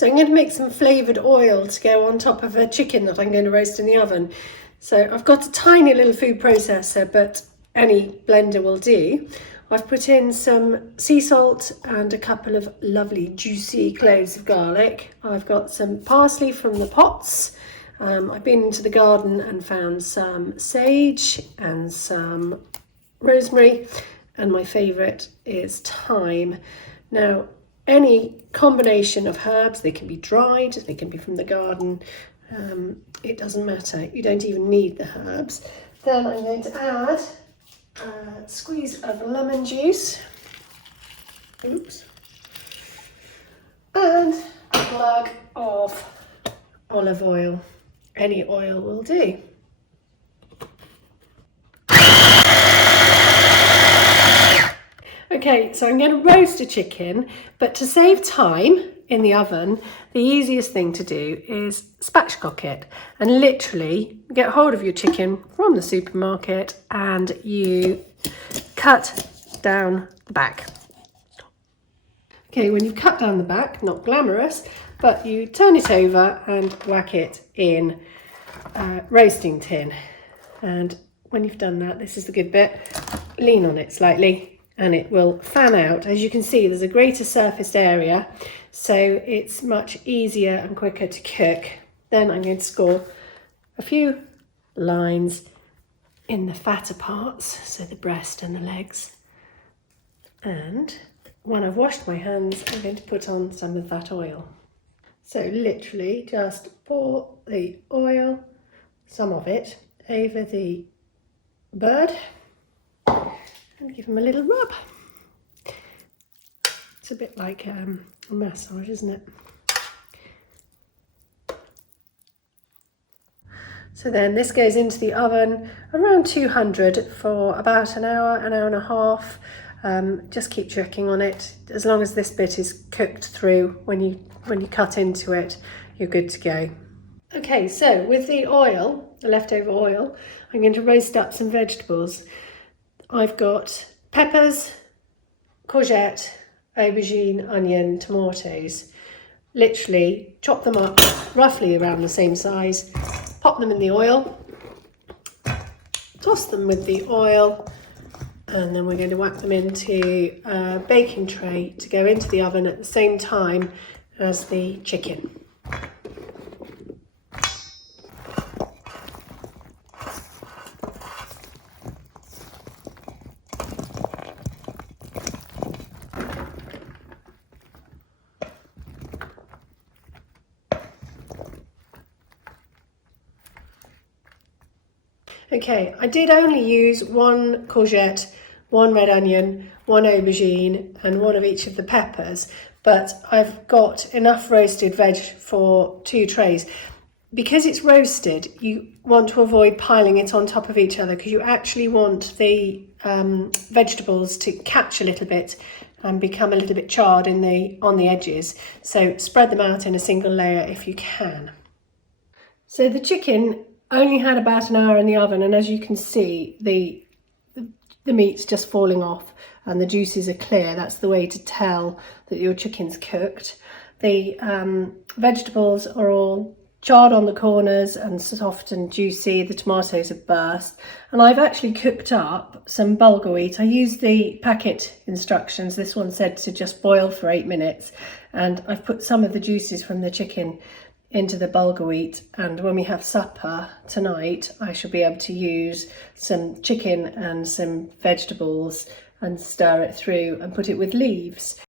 So I'm going to make some flavoured oil to go on top of a chicken that I'm going to roast in the oven. So I've got a tiny little food processor, but any blender will do. I've put in some sea salt and a couple of lovely juicy cloves of garlic. I've got some parsley from the pots. I've been into the garden and found some sage and some rosemary, and my favourite is thyme. Now, any combination of herbs, they can be dried, they can be from the garden, it doesn't matter. You don't even need the herbs. Then I'm going to add a squeeze of lemon juice. Oops. And a glug of olive oil. Any oil will do. Okay, so I'm going to roast a chicken, but to save time in the oven, the easiest thing to do is spatchcock it and literally get hold of your chicken from the supermarket and you cut down the back. Okay, when you cut down the back, not glamorous, but you turn it over and whack it in a roasting tin. And when you've done that, this is the good bit, lean on it slightly and it will fan out. As you can see, there's a greater surfaced area, so it's much easier and quicker to cook. Then I'm going to score a few lines in the fatter parts, so the breast and the legs. And when I've washed my hands, I'm going to put on some of that oil. So literally just pour the oil, some of it, over the bird and give them a little rub. It's a bit like a massage, isn't it? So then this goes into the oven around 200 for about an hour and a half. Just keep checking on it. As long as this bit is cooked through when you cut into it, you're good to go. Okay, so with the oil, the leftover oil, I'm going to roast up some vegetables. I've got peppers, courgette, aubergine, onion, tomatoes. Literally chop them up roughly around the same size, pop them in the oil, toss them with the oil, and then we're going to whack them into a baking tray to go into the oven at the same time as the chicken. Okay, I did only use one courgette, one red onion, one aubergine and one of each of the peppers, but I've got enough roasted veg for 2 trays. Because it's roasted, you want to avoid piling it on top of each other because you actually want the vegetables to catch a little bit and become a little bit charred on the edges. So spread them out in a single layer if you can. So the chicken only had about an hour in the oven, and as you can see, the meat's just falling off and the juices are clear. That's the way to tell that your chicken's cooked. The vegetables are all charred on the corners and soft and juicy. The tomatoes have burst, and I've actually cooked up some bulgur wheat. I used the packet instructions. This one said to just boil for 8 minutes, and I've put some of the juices from the chicken into the bulgur wheat, and when we have supper tonight I shall be able to use some chicken and some vegetables and stir it through and put it with leaves.